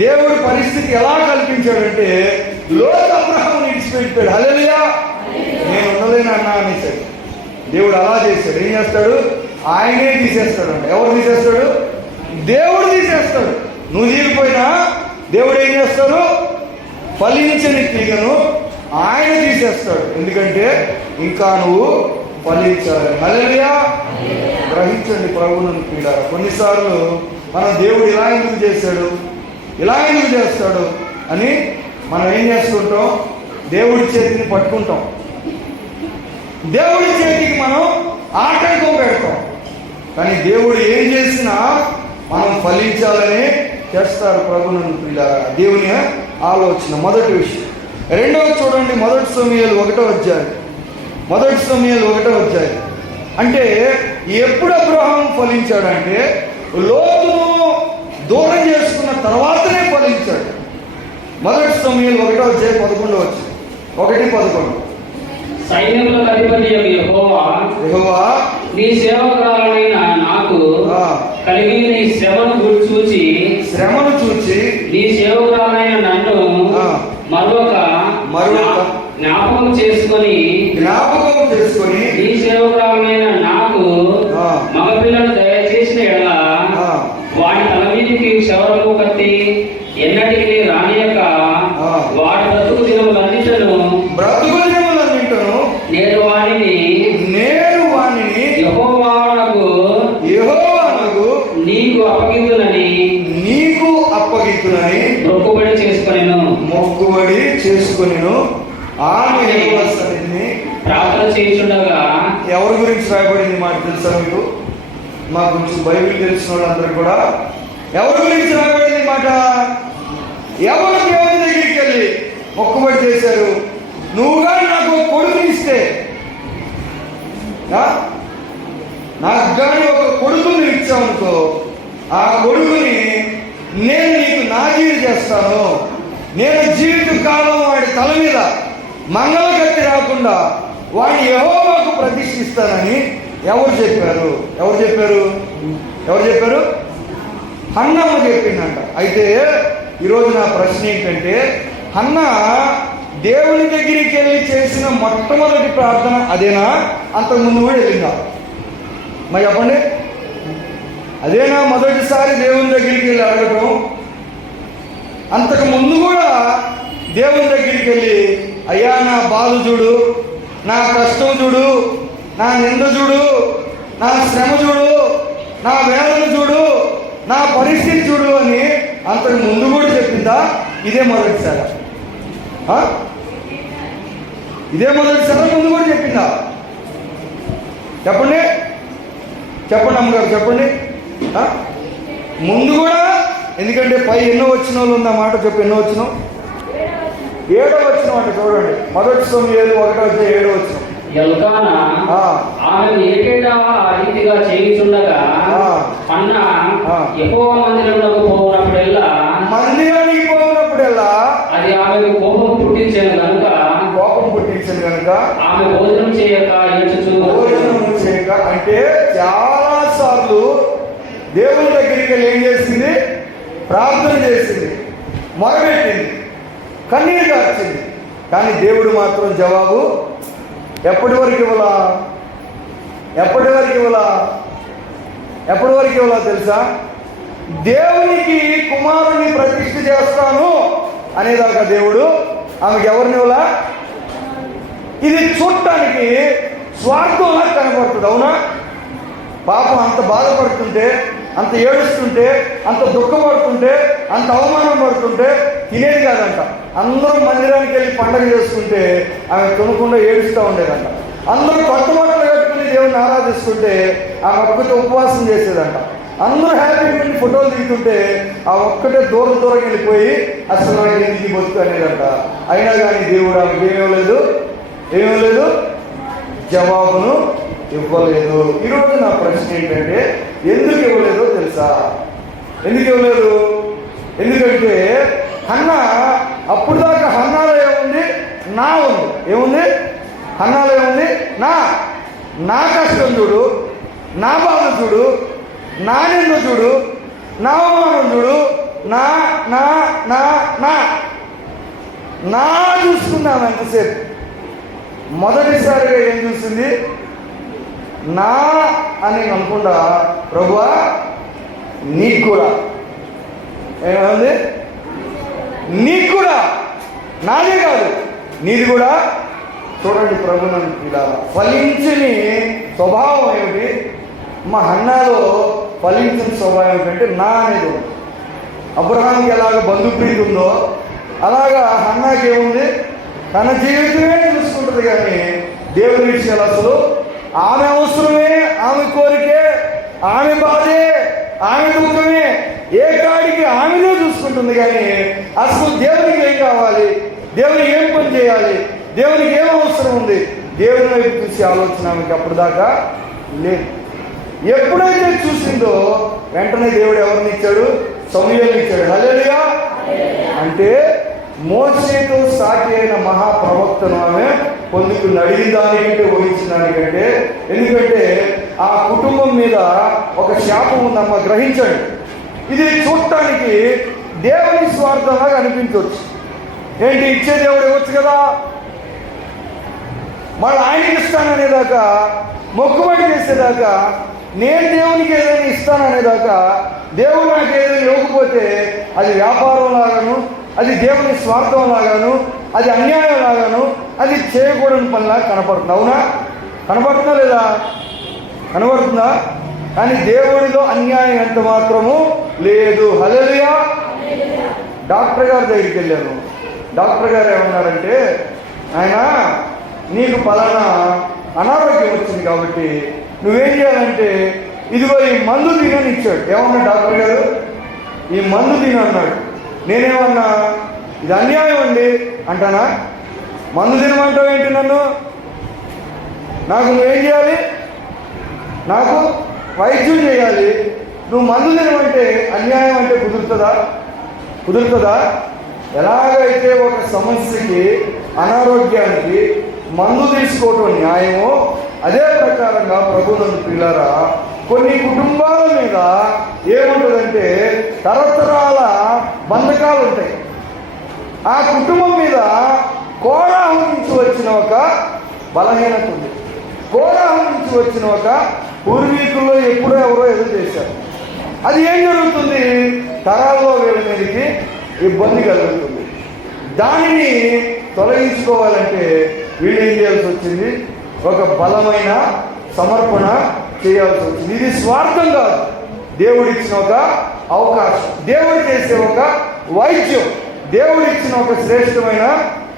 దేవుడు పరిస్థితి ఎలా కల్పించాడంటే లోతు అబ్రహాముని విడిచిపెట్టాడు. హల్లెలూయా. నేను ఉండలేను అన్నా అనేసాడు. దేవుడు అలా చేశాడు. ఏం చేస్తాడు? ఆయనే తీసేస్తాడు. అంటే ఎవరు తీసేస్తాడు? దేవుడు తీసేస్తాడు. నువ్వు తీరిపోయినా దేవుడు ఏం చేస్తాడు? ఫలించని తీగను ఆయన తీసేస్తాడు. ఎందుకంటే ఇంకా నువ్వు ఫలించాలి. హల్లెలూయా. గ్రహించండి ప్రభువునందు ప్రియులారా. కొన్నిసార్లు మనం దేవుడు ఇలా ఎందుకు చేశాడు, ఇలా ఎందుకు చేస్తాడు అని మనం ఏం చేస్తుంటాం? దేవుడి చేతిని పట్టుకుంటాం, దేవుడి చేతికి మనం ఆటంకం పెడతాం. కానీ దేవుడు ఏం చేసినా మనం ఫలించాలని చేస్తారు. ప్రభువునందు ప్రియులారా, దేవుని ఆలోచన. మొదటి విషయం. రెండవది చూడండి, మొదటి సమూయేలు 1వ అధ్యాయం. మొదటి సమూయేలు 1వ అధ్యాయం అంటే ఎప్పుడు అబ్రహాము ఫలించాడంటే లోతును దూరం చేసుకున్న తర్వాతనే ఫలించాడు. మొదటి సమూయేలు 1వ అధ్యాయం 11వ వచనం. 1:11. సైన్యములకు అధిపతి యెహోవా నీ సేవకురాలైన నాకు కలిగిన నీ శ్రమను చూచి నీ సేవకురాలైన నన్ను మరొక జ్ఞాపకం చేసుకొని నీ సేవకురాలైన నాకు మగపిల్లను దయచేసిన ఎడల వాడి తల మీదకి క్షవరము కత్తి ఎన్నటికి రానియక వాడి బ్రతుకు దినములన్నిటను నేను వానిని యెహోవానగు నీకు అప్పగింతునని మొక్కుబడి చేసుకొనెను. ఆమె ప్రార్థన చేయుచుండగా. ఎవరి గురించి రాయబడింది మాట తెలుసా మీకు? మా గురించి బైబిల్ తెలిసిన వాళ్ళందరూ కూడా ఎవరి గురించి రాయబడింది మాట? ఎవరు దేవుని దగ్గరికి వెళ్ళి మొక్కుబడి చేశారు? నువ్వుగా నాకు కొడుకునిస్తే, నాకు కానీ ఒక కొడుకుని ఇచ్చావనుకో, ఆ కొడుకుని నేను నీకు నాజీరు చేస్తాను, నేను జీవిత కాలం వాడి తల మీద మంగళ కత్తి రాకుండా వాడిని యెహోవాకు ప్రతిష్ఠిస్తానని ఎవరు చెప్పారు? హన్నమ్మ చెప్పిందంట. అయితే ఈరోజు నా ప్రశ్న ఏంటంటే, హన్న దేవుని దగ్గరికి వెళ్ళి చేసిన మొట్టమొదటి ప్రార్థన అదేనా? అంతకుముందు కూడా వెళ్ళిందా? మరి చెప్పండి, అదేనా మొదటిసారి దేవుని దగ్గరికి వెళ్ళి అడగటం? అంతకు ముందు కూడా దేవుని దగ్గరికి వెళ్ళి, అయ్యా నా బాధ చూడు, నా కష్టం చూడు, నా నింద చూడు, నా శ్రమ చూడు, నా వేదన చూడు అంతకు ముందు కూడా చెప్పిందా? ఇదే మొదటిసారి? ఇదే మొదటిసారి ముందు కూడా చెప్పిందా? చెప్పండి చెప్పండి అమ్మగారు చెప్పండి. ముందు కూడా, ఎందుకంటే పై ఎన్నో వచ్చిన వాళ్ళు ఉన్న మాట చెప్పు. ఎన్నో వచ్చిన? 7వ వచనం అంటే చూడండి. మొదటి సమూయేలు 1:7 వచనం. ఎల్కానా ఆమెను ఏటేటా ఆ రీతిగా చేయుచుండగా హన్నా యెహోవా మందిరమునకు పోవునప్పుడెల్లా అది ఆమెకు కోపం పుట్టించాను కనుక ఆమె భోజనం చేయక అంటే చాలా సార్లు దేవుని దగ్గరికి ఏం చేసింది? ప్రార్థన చేసింది, మొరబెట్టింది, కన్నీరు కార్చింది. కానీ దేవుడు మాత్రం జవాబు ఎప్పటి వరకు ఇవ్వలా తెలుసా? దేవునికి కుమారుని ప్రతిష్ఠ చేస్తాను అనేదాకా దేవుడు ఆమెకి ఎవరిని ఇవ్వలా? ఇది చూడటానికి స్వార్థంలా కనపడుతుంది. అవునా? పాపం అంత బాధపడుతుంటే, అంత ఏడుస్తుంటే, అంత దుఃఖపడుతుంటే, అంత అవమానం పడుతుంటే తినేది కాదంట. అందరూ మందిరానికి వెళ్ళి పండగ చేసుకుంటే ఆమె కొనకుండా ఏడుస్తూ ఉండేదంట. అందరూ కొత్త బట్టలు కట్టుకుని దేవుని ఆరాధిస్తుంటే ఆమె ఒక్కటే ఉపవాసం చేసేదంట. అందరూ హ్యాపీగా వెళ్ళి ఫోటోలు దిగుతుంటే ఆ ఒక్కటే దూరం వెళ్ళిపోయి అసలు నాకు ఎందుకు బతుకు అనేదంట. అయినా కానీ దేవుడు ఆమెకి ఏమేలేదు, జవాబును ఇవ్వలేదు. ఈరోజు నా ప్రశ్న ఏంటంటే, ఎందుకు ఇవ్వలేదో తెలుసా? ఎందుకు ఇవ్వలేదు? ఎందుకంటే హన్నా అప్పుడు దాకా హన్నాలో ఏముంది? నా ఉంది. ఏముంది? హన్నాలో ఏముంది? నా కష్టం చూడు, నా బాధ చూడు, నా నింద చూడు, నా అవమానం చూడు, నా నా నా నా నా చూసుకున్నాను ఎంతసేపు. మొదటిసారిగా ఏం చూసింది? నా అని అనుకుండా, ప్రభువా నీకు కూడా ఏమైంది? నీకు కూడా, నాదే కాదు నీది కూడా. చూడండి ప్రభు నన్ను ఇలా ఫలించని స్వభావం ఏమిటి? మా హన్నాలో ఫలించిన స్వభావం ఏమిటంటే నా అనేది. అబ్రహాంకి ఎలాగ బంధుప్రీతి ఉందో అలాగా హన్నాకి ఏముంది? తన జీవితమే చూసుకుంటుంది. కానీ దేవుని విషయాలు అసలు ఆమె అవసరమే, ఆమె కోరికే, ఆమె బాధే, ఆమె దుఃఖమే, ఏ కాడికి ఆమెనే చూసుకుంటుంది. కానీ అసలు దేవునికి ఏం కావాలి, దేవునికి ఏం పని చేయాలి, దేవునికి ఏం అవసరం ఉంది, దేవుని వైపు చూసే ఆలోచన ఆమెకి అప్పుడు దాకా లేదు. ఎప్పుడైతే చూసిందో వెంటనే దేవుడు ఎవరిని ఇచ్చాడు? సమూయేలుని ఇచ్చాడు. హల్లెలూయా. అంటే మోషేతో సాటి అయిన మహాప్రవక్తను ఆమె పొందుకుని అడిగిన దానికంటే ఊహించిన దానికంటే. ఎందుకంటే ఆ కుటుంబం మీద ఒక శాపం ఉందమ్మ, గ్రహించండి. ఇది చూడటానికి దేవుని స్వార్థంలాగా అనిపించవచ్చు. ఏంటి, ఇచ్చే దేవుడు ఇవ్వచ్చు కదా, మళ్ళీ ఆయనకి ఇస్తాననేదాకా, మొక్కుబడి చేసేదాకా, నేను దేవునికి ఏదైనా ఇస్తాననేదాకా, దేవుడు నాకు ఏదైనా ఇవ్వకపోతే అది వ్యాపారం లాగాను, అది దేవుని స్వార్థం లాగాను, అది అన్యాయం లాగాను, అది చేయకూడని పనిలా కనపడుతుంది. అవునా? కనపడుతుందా లేదా? కనబడుతుందా? కానీ దేవుడిలో అన్యాయం ఎంత మాత్రము లేదు. హల్లెలూయా. డాక్టర్ గారి దగ్గరికి వెళ్ళాను. డాక్టర్ గారు ఏమన్నారంటే, ఆయన నీకు పలానా అనారోగ్యం వచ్చింది కాబట్టి నువ్వేం చేయాలంటే ఇదిగో ఈ మందు తినని ఇచ్చాడు. ఏమన్నా డాక్టర్ గారు? ఈ మందు తిన అన్నాడు. నేనేమన్నా ఇది అన్యాయం అండి అంటానా? మందు తినమంటావు ఏంటి నన్ను? నాకు నువ్వేం చేయాలి? నాకు వైద్యం చేయాలి. నువ్వు మందు తినమంటే అన్యాయం అంటే కుదురుతుందా? ఎలాగైతే ఒక సమస్యకి, అనారోగ్యానికి మందు తీసుకోవటం న్యాయమో అదే ప్రకారంగా ప్రభువులను పిల్లరా కొన్ని కుటుంబాల మీద ఏముంటుందంటే తరతరాల బంధకాలు ఉంటాయి. ఆ కుటుంబం మీద కోరాహం నుంచి వచ్చిన ఒక బలహీనత ఉంది. కోరాహం నుంచి వచ్చిన ఒక పూర్వీకుల్లో ఎప్పుడో ఎవరో ఎదురు చేశారు. అది ఏం జరుగుతుంది? తరాల్లో వీళ్ళ మీదకి ఇబ్బంది కలుగుతుంది. దానిని తొలగించుకోవాలంటే వీళ్ళు ఏం చేయాల్సి వచ్చింది? ఒక బలమైన సమర్పణ చేయాల్సి వచ్చింది. ఇది స్వార్థం కాదు, దేవుడిచ్చిన ఒక అవకాశం, దేవుడు చేసే ఒక వైద్యం, దేవుడిచ్చిన ఒక శ్రేష్టమైన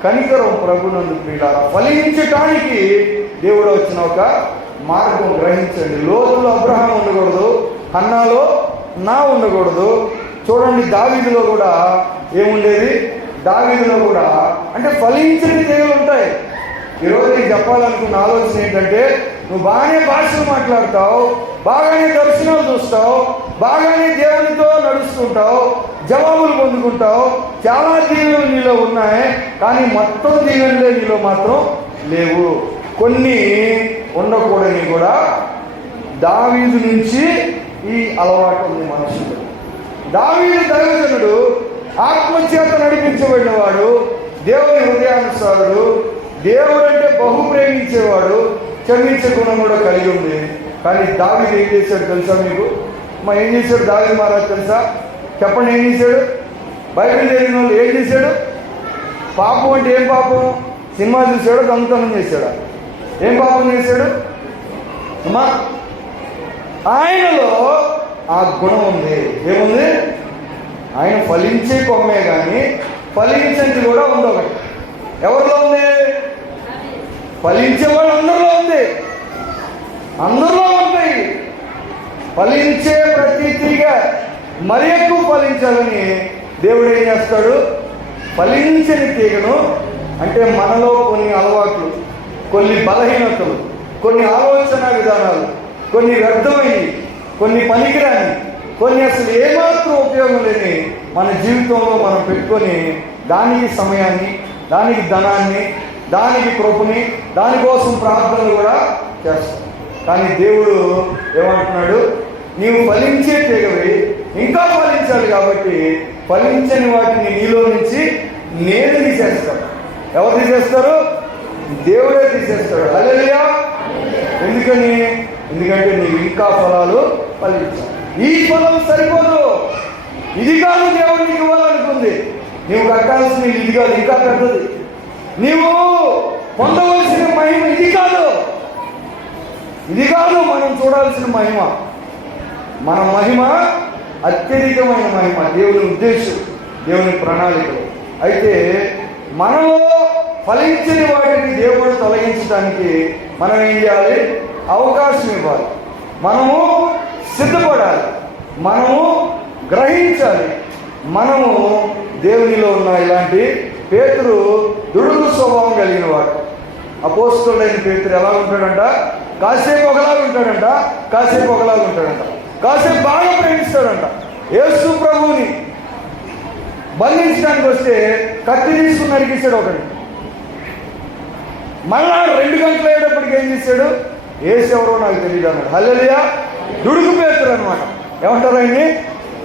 కనికరం ప్రభునందు ప్రియులారా. ఫలించటానికి దేవుడు వచ్చిన ఒక మార్గం గ్రహించండి. లోతులో అబ్రహాం ఉండకూడదు, హన్నాలో నా ఉండకూడదు. చూడండి, దావీదులో కూడా ఏముండేది? దావీదులో కూడా అంటే ఫలించని దేవులు ఉంటాయి. ఈరోజు నీకు చెప్పాలనుకున్న ఆలోచన ఏంటంటే, నువ్వు బాగానే భాషలు మాట్లాడతావు, బాగానే దర్శనాలు చూస్తావు, బాగానే దేవునితో నడుస్తుంటావు, జవాబులు పొందుకుంటావు, చాలా దీవెనలు నీలో ఉన్నాయి, కానీ మొత్తం దీవెనలే నీలో మాత్రం లేవు. కొన్ని ఉండకూడని కూడా దావీదు నుంచి ఈ అలవాటు ఉంది మనుషులు. దావీదు దైవజనుడు, ఆత్మచేత నడిపించబడిన వాడు, దేవుని హృదయానుసారుడు, దేవుడు అంటే బహు ప్రేమించేవాడు, క్షమించే గుణం కూడా కలిగి ఉంది. కానీ దావీదు ఏం చేశాడు తెలుసా మీకు? ఏం చేశాడు దావీదు మహారాజు తెలుసా? చెప్పండి, ఏం చేశాడు? బైబిల్ తెలియని వాళ్ళు ఏం చేశాడు? పాపం అంటే ఏం పాపం? సినిమా చూశాడు, దొంగతనం చేశాడు. ఏం పాపం చేశాడు అమ్మా? ఆయనలో ఆ గుణం ఉంది. ఏముంది? ఆయన ఫలించే కొమ్మే కానీ ఫలించేది కూడా ఉంది ఒకటి. ఎవరిలో ఉంది? ఫలించేవాడు అందరిలో ఉంది, అందరిలో ఉంటాయి. ఫలించే ప్రతి తీగ మరి ఎక్కువ ఫలించాలని దేవుడు ఏం చేస్తాడు? ఫలించని తీగను, అంటే మనలో కొన్ని అలవాట్లు, కొన్ని బలహీనతలు, కొన్ని ఆలోచన విధానాలు, కొన్ని వ్యర్థమైనవి, కొన్ని పనికిరాని, కొన్ని అసలు ఏమాత్రం ఉపయోగం లేని మన జీవితంలో మనం పెట్టుకొని దానికి సమయాన్ని, దానికి ధనాన్ని, దానికి కృపని, దానికోసం ప్రార్థనలు కూడా చేస్తాం. కానీ దేవుడు ఏమంటున్నాడు? నీవు ఫలించే తీగవి, ఇంకా ఫలించాలి కాబట్టి ఫలించని వాటిని నీలో నుంచి నేను తీసేస్తాను. ఎవరు తీసేస్తారు? దేవుడే తీసేస్తాడు. హల్లెలూయా. ఎందుకని? ఎందుకంటే నీవు ఇంకా ఫలాలు ఫలించాలి. ఈ ఫలం సరిపోదు, ఇది కాదు దేవుడు నీకు ఇవ్వాలనుకుంది. నీవు కట్టాల్సిన ఇది కాదు, ఇంకా పెద్దది. నీవు పొందవలసిన మహిమ ఇది కాదు, ఇది కాదు మనం చూడాల్సిన మహిమ. మన మహిమ అత్యధికమైన మహిమ, దేవుని ఉద్దేశం, దేవుని ప్రణాళిక. అయితే మనలో ఫలించని వాటిని దేవుడు తొలగించడానికి మనం ఏం చేయాలి? అవకాశం ఇవ్వాలి, మనము సిద్ధపడాలి, మనము గ్రహించాలి. మనము దేవునిలో ఉన్న ఇలాంటి పేతురు దుడుగు స్వభావం కలిగిన వాడు. అపోస్తలుడైన పేతురు ఎలా ఉంటాడంట? కాసేపు ఒకలాగా ఉంటాడంట, కాసేపు ఒకలాగా ఉంటాడంట. కాసేపు బాగా ప్రేమిస్తాడంట. యేసు ప్రభువుని బంధించడానికి వస్తే కత్తి తీసుకుని నరికిస్తాడు ఒకటి. మళ్ళా 2 గంటలు అయ్యేటప్పటికి ఏం చేశాడు? యేసు ఎవరో నాకు తెలియదు అన్నాడు. హల్లెలూయా. దుడుగు పేతురు అనమాట. ఏమంటారు ఆయన్ని?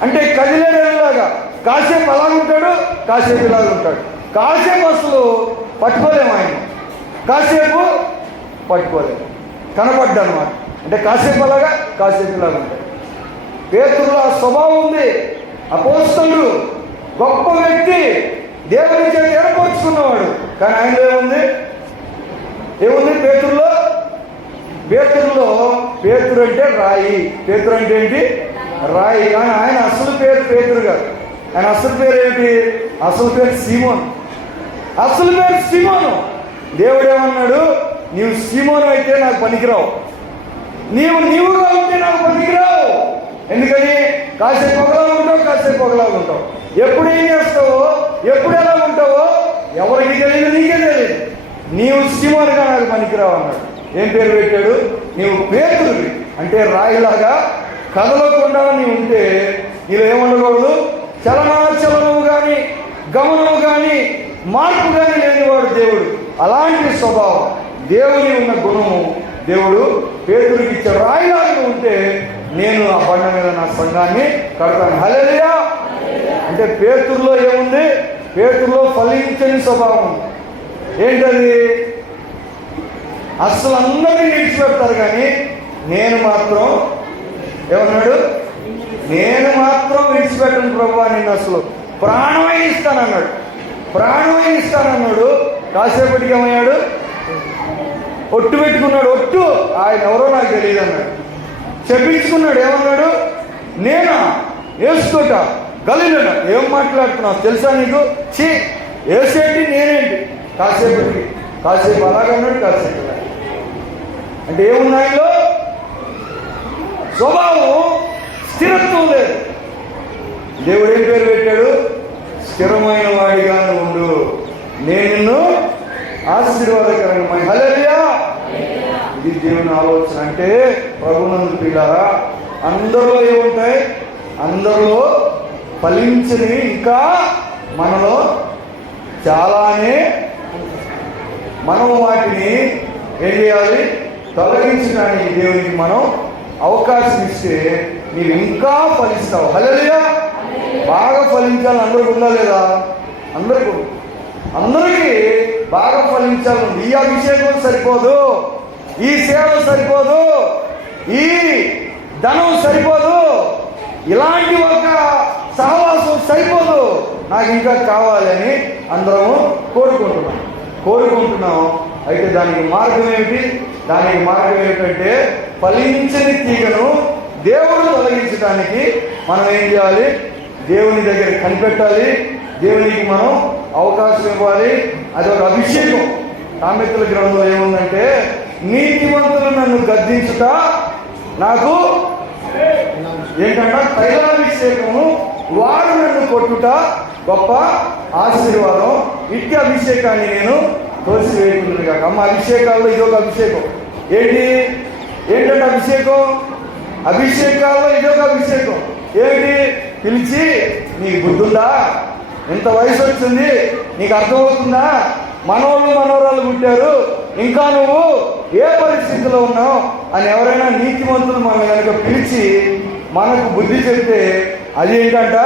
అంటే కదిలేలాగా కాసేపు అలాగుంటాడు, కాసేపు ఇలాగా ఉంటాడు. కాసేపు అసలు పట్టుకోలేము ఆయన, కాసేపు పట్టుకోలేము, కనపడ్డా అనమాట. అంటే కాసేపు అలాగా, కాసేపు ఇలాగా ఉంటాడు. పేతురులో ఆ స్వభావం ఉంది. అపోస్తలుడు గొప్ప వ్యక్తి, దేవుని చేత ఏర్పరచుకున్నవాడు. కానీ ఆయనలో ఏముంది? ఏముంది పేతురులో? పేతురు అంటే రాయి. పేతురు అంటే ఏంటి? రాయి. కానీ ఆయన అసలు పేరు పేతురు కాదు. ఆయన అసలు పేరు ఏంటి? అసలు పేరు సీమోను. అసలు పేరు సీమోను. దేవుడు ఏమన్నాడు? నీవు సీమోను అయితే నాకు పనికిరావు, నీవుగా ఉంటే నాకు పనికిరావు. ఎందుకని? కాసేపు ఒకలాగా ఉంటావు, కాసేపు ఒకలాగా ఉంటావు. ఎప్పుడు ఏం చేస్తావో, ఎప్పుడు ఎలా ఉంటావో ఎవరికి తెలియదు, నీకే తెలియదు. నీవు సీమోనుగా నాకు పనికిరావు అన్నాడు. ఏం పేరు పెట్టాడు? నీవు పేతురువి. అంటే రాయిలాగా కదలకుండా నీవు ఉంటే నీలో ఏముండకూడదు? చలనము కానీ గమనము కానీ మార్పు కానీ లేనివాడు దేవుడు. అలాంటి స్వభావం, దేవుని ఉన్న గుణము దేవుడు పేతురుకి ఇచ్చే. రాయిలాగా ఉంటే నేను ఆ బండ మీద నా సంఘాన్ని కడతాను. హల్లెలూయా. అంటే పేతురులో ఏముంది? పేతురులో ఫలించని స్వభావం. ఏంటది? అసలు అందరినీ విడిచిపెడతారు, కానీ నేను మాత్రం ఏమన్నాడు? నేను మాత్రం విడిచిపెట్టను ప్రభువా, నిన్ను అసలు ప్రాణమైన ఇస్తానన్నాడు. ప్రాణమైన ఇస్తానన్నాడు. కాసేపటికి ఏమయ్యాడు? ఒట్టు పెట్టుకున్నాడు. ఒట్టు ఆయన ఎవరో నాకు తెలియదు అన్నాడు. చెప్పించుకున్నాడు. ఏమన్నాడు? నేనా వేసుకోట గలీలనా ఏం మాట్లాడుతున్నావు తెలుసా నీకు? వేసేంటి నేనేంటి? కాసేపు అలాగన్నాడు, కాసేపు అంటే ఏమున్నాయిలో స్వభావం స్థిరత్వం లేదు. దేవుడు ఏం పేరు పెట్టాడు? స్థిరమైన వాడిగా ఉండు, నేను నిన్ను ఆశీర్వాదకరంగా. హల్లెలూయా! ఇది దేవుని ఆలోచన. అంటే ప్రభునందు పిల్లారా, అందరిలో ఏముంటాయి? అందరిలో ఫలించినవి ఇంకా మనలో చాలానే. మనం వాటిని ఏం చేయాలి? తొలగించడానికి దేవునికి మనం అవకాశం ఇస్తే మీరు ఇంకా ఫలిస్తావు. హల్లెలూయా! బాగా ఫలించాలని అందరికి ఉందా లేదా? అందరికీ బాగా ఫలించాలి. ఈ అభిషేకం సరిపోదు, ఈ సేవ సరిపోదు, ఈ ధనం సరిపోదు, ఇలాంటి ఒక సహవాసం సరిపోదు, నాకు ఇంకా కావాలని అందరము కోరుకుంటున్నాం. అయితే దానికి మార్గం ఏమిటి? దానికి మార్గం ఏమిటంటే ఫలించని తీగను దేవుడు తొలగించడానికి మనం ఏం చేయాలి? దేవుని దగ్గర కనిపెట్టాలి, దేవునికి మనం అవకాశం ఇవ్వాలి. అది ఒక అభిషేకం. సామెతల గ్రంథంలో ఏముందంటే, నీతివంతులు నన్ను గద్దించుట నాకు ఏంటంటే తైలాభిషేకము, వాడు నన్ను కొట్టుట గొప్ప ఆశీర్వాదం. ఇట్టి అభిషేకాన్ని నేను తోసివేయకుండా కాక. అమ్మ, అభిషేకాల్లో ఇదొక అభిషేకం. ఏంటంటే అభిషేకాల్లో ఇదొక అభిషేకం. ఏంటి? పిలిచి, నీకు బుద్ధుందా? ఎంత వయసు వచ్చింది, నీకు అర్థమవుతుందా? మనవరాలు పుట్టారు, ఇంకా నువ్వు ఏ పరిస్థితిలో ఉన్నావు అని ఎవరైనా నీతిమంతులు మనం కనుక పిలిచి మనకు బుద్ధి చెప్తే అది ఏంటంట?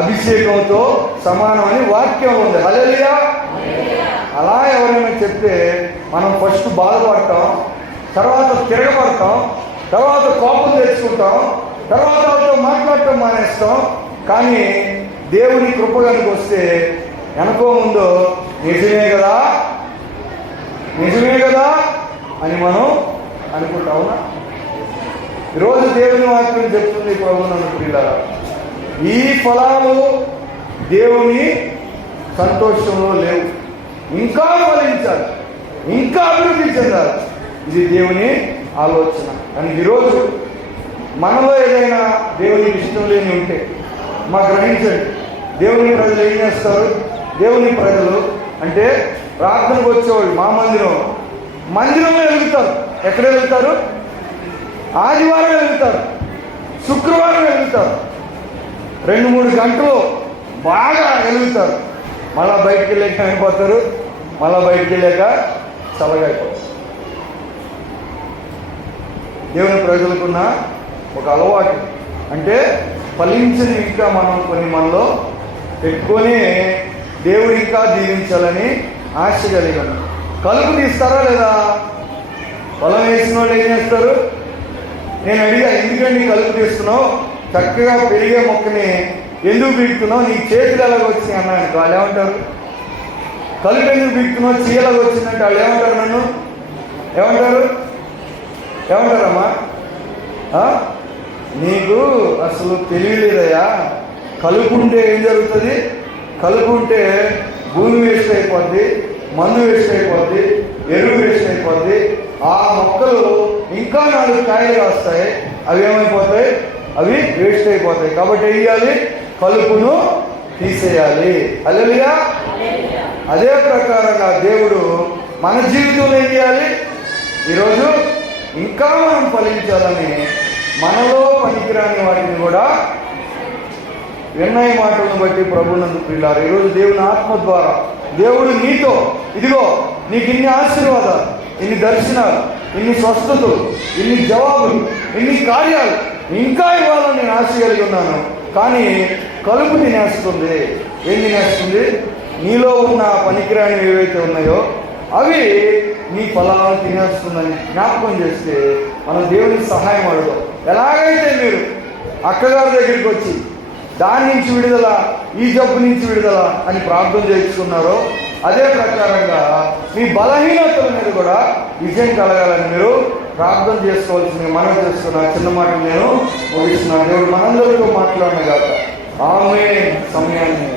అభిషేకంతో సమానం అని వాక్యం ఉంది. హల్లెలూయా! అలా ఎవరైనా చెప్తే మనం ఫస్ట్ బాధపడతాం, తర్వాత తిరగబడతాం, తర్వాత కోపం తెచ్చుకుంటాం, తర్వాత వాళ్ళతో మాట్లాడటం మానేస్తాం. కానీ దేవుని కృపగానికి వస్తే వెనకో ముందు నిజమే కదా అని మనం అనుకుంటావునా? ఈరోజు దేవుని వాక్యం చెప్తుంది, ప్రభువునందు ప్రియులారా, ఈ ఫలాలు దేవుని సంతోషంలో లేవు. ఇంకా ఫలించాలి, ఇంకా అభివృద్ధి చెందాలి. ఇది దేవుని ఆలోచన. కానీ ఈరోజు మనలో ఏదైనా దేవునికి ఇష్టం లేని ఉంటే మాకు గ్రహించండి. దేవుని ప్రజలు ఏం చేస్తారు? దేవుని ప్రజలు అంటే ప్రార్థనకు వచ్చేవాళ్ళు మా మందిరంలో వెలుగుతారు. ఎక్కడ వెలుగుతారు? ఆదివారం వెలుగుతారు, శుక్రవారం వెలుగుతారు, 2-3 గంటలు బాగా వెలుగుతారు. మళ్ళా బయటికి వెళ్ళాక అయిపోతారు, మళ్ళా బయటికి వెళ్ళాక చల్లగా అయిపోతారు. దేవుని ప్రజలకున్న ఒక అలవాటు అంటే ఫలించిన ఇంకా మనం కొన్ని మనలో పెట్టుకొని దేవుడు ఇంకా దీవించాలని ఆశ కలిగాను. కలుపు తీస్తారా లేదా? పొలం వేసిన వాళ్ళు ఏం చేస్తారు? నేను అడిగా, ఎందుకండి కలుపు తీస్తున్నావు? చక్కగా పెరిగే మొక్కని ఎందుకు పీకుతున్నావు? నీ చేతులు ఎలాగ వచ్చినాయి అన్నాను. వాళ్ళు ఏమంటారు? కలుపు ఎందుకు పీకుతున్నావు? చీయలాగా వచ్చిందంటే వాళ్ళు ఏమంటారు? నన్ను ఏమంటారమ్మా? నీకు అసలు తెలియలేదయ్యా. కలుపు ఉంటే ఏం జరుగుతుంది? కలుపు ఉంటే భూమి వేస్ట్ అయిపోద్ది, మందు వేస్ట్ అయిపోద్ది, ఎరువు వేస్ట్ అయిపోద్ది. ఆ మొక్కలు ఇంకా 4 కాయలు కాస్తాయి, అవి ఏమైపోతాయి? అవి వేస్ట్ అయిపోతాయి. కాబట్టి ఏం చేయాలి? కలుపును తీసేయాలి. హల్లెలూయా! అదే ప్రకారంగా దేవుడు మన జీవితంలో ఏం చేయాలి? ఈరోజు ఇంకా మనం ఫలించాలని మనలో పనికిరాని వాటిని కూడా విన్నయ మాటలను బట్టి ప్రభువునందు ప్రియులారా, ఈరోజు దేవుని ఆత్మ ద్వారా దేవుడు నీతో, ఇదిగో నీకు ఇన్ని ఆశీర్వాదాలు, ఇన్ని దర్శనాలు, ఇన్ని స్వస్థతలు, ఇన్ని జవాబులు, ఇన్ని కార్యాలు ఇంకా ఇవ్వాలని నేను ఆశ కలిగి ఉన్నాను. కానీ కలుపు తినేస్తుంది. ఏం తినేస్తుంది? నీలో ఉన్న పనికిరానివి ఏవైతే ఉన్నాయో అవి నీ ఫలాలను తినేస్తుందని జ్ఞాపకం చేస్తే మనం దేవునికి సహాయం అడగం. ఎలాగైతే మీరు అక్కగారి దగ్గరికి వచ్చి దాని నుంచి విడుదల, ఈ జబ్బు నుంచి విడుదల అని ప్రార్థన చేసుకున్నారో అదే ప్రకారంగా మీ బలహీనతల మీద కూడా విజయం కలగాలని మీరు ప్రార్థన చేసుకోవాల్సింది మనం చేసుకున్న చిన్న మాట నేను ముగిస్తున్నాను. దేవుడు మనందరితో మాట్లాడిన కాక ఆమె సమయాన్ని